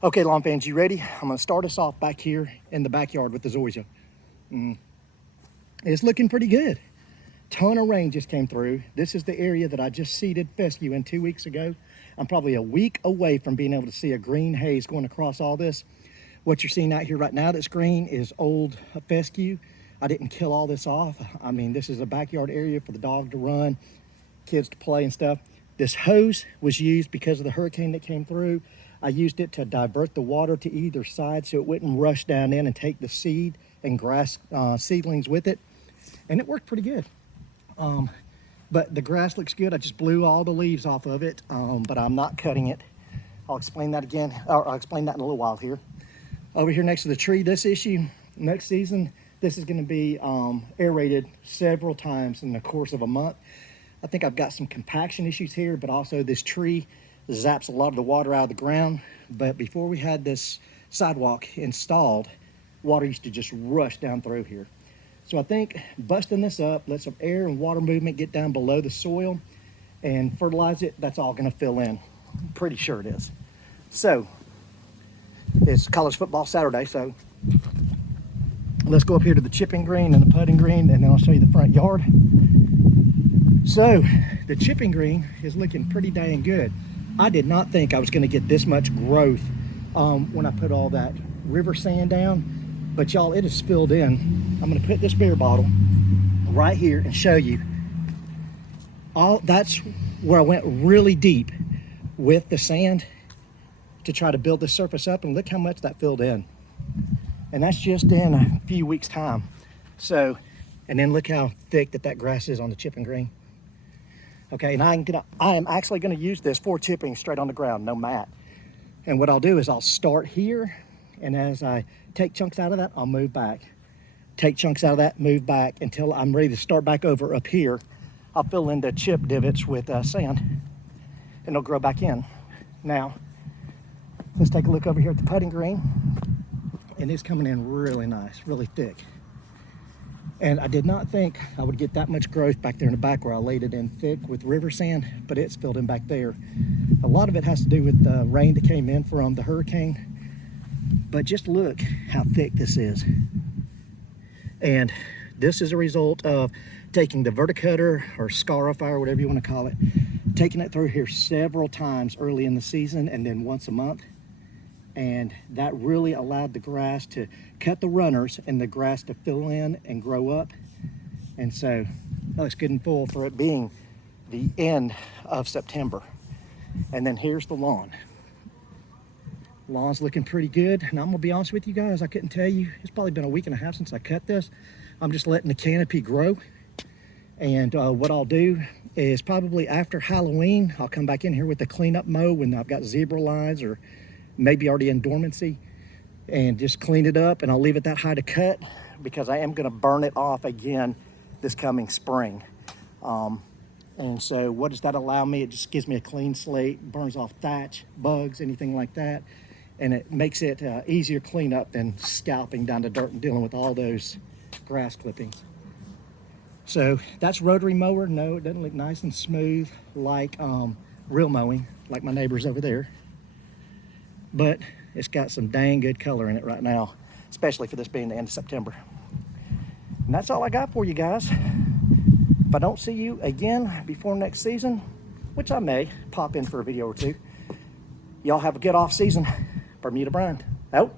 Okay, lawn fans, you ready? I'm gonna start us off back here in the backyard with the zoysia. It's looking pretty good. Ton of rain just came through. This is the area that I just seeded fescue in 2 weeks ago. I'm probably a week away from being able to see a green haze going across all this. What you're seeing out here right now that's green is old fescue. I didn't kill all this off. I mean, this is a backyard area for the dog to run, kids to play and stuff. This hose was used because of the hurricane that came through. I used it to divert the water to either side so it wouldn't rush down in and take the seed and grass seedlings with it. And it worked pretty good. But the grass looks good. I just blew all the leaves off of it, but I'm not cutting it. I'll explain that again, or I'll explain that in a little while here. Over here next to the tree, this issue, next season, this is gonna be aerated several times in the course of a month. I think I've got some compaction issues here, but also this tree zaps a lot of the water out of the ground. But before we had this sidewalk installed, water used to just rush down through here. So I think busting this up, let some air and water movement get down below the soil and fertilize it, that's all gonna fill in. I'm pretty sure it is. So, it's college football Saturday, so let's go up here to the chipping green and the putting green, and then I'll show you the front yard. So, the chipping green is looking pretty dang good. I did not think I was gonna get this much growth when I put all that river sand down, but y'all, it is filled in. I'm gonna put this beer bottle right here and show you. That's where I went really deep with the sand to try to build this surface up, and look how much that filled in. And that's just in a few weeks time. So, and then look how thick that grass is on the chipping green. Okay, and I am actually gonna use this for chipping straight on the ground, no mat. And what I'll do is I'll start here, and as I take chunks out of that, I'll move back. Take chunks out of that, move back until I'm ready to start back over up here. I'll fill in the chip divots with sand, and it'll grow back in. Now, let's take a look over here at the putting green, and it's coming in really nice, really thick. And I did not think I would get that much growth back there in the back where I laid it in thick with river sand, but it's filled in back there. A lot of it has to do with the rain that came in from the hurricane, but just look how thick this is. And this is a result of taking the verticutter or scarifier, whatever you want to call it, taking it through here several times early in the season and then once a month. And that really allowed the grass to cut the runners and the grass to fill in and grow up. And so that looks good and full for it being the end of September. And then here's the lawn. Lawn's looking pretty good. And I'm gonna be honest with you guys, I couldn't tell you, it's probably been a week and a half since I cut this. I'm just letting the canopy grow. And what I'll do is probably after Halloween, I'll come back in here with the cleanup mow when I've got zebra lines or maybe already in dormancy, and just clean it up, and I'll leave it that high to cut because I am gonna burn it off again this coming spring. And so what does that allow me? It just gives me a clean slate, burns off thatch, bugs, anything like that. And it makes it easier cleanup than scalping down the dirt and dealing with all those grass clippings. So that's rotary mower. No, it doesn't look nice and smooth like real mowing, like my neighbors over there. But it's got some dang good color in it right now, especially for this being the end of September. And that's all I got for you guys. If I don't see you again before next season, which I may pop in for a video or two, y'all have a good off season. Bermuda Brian, out.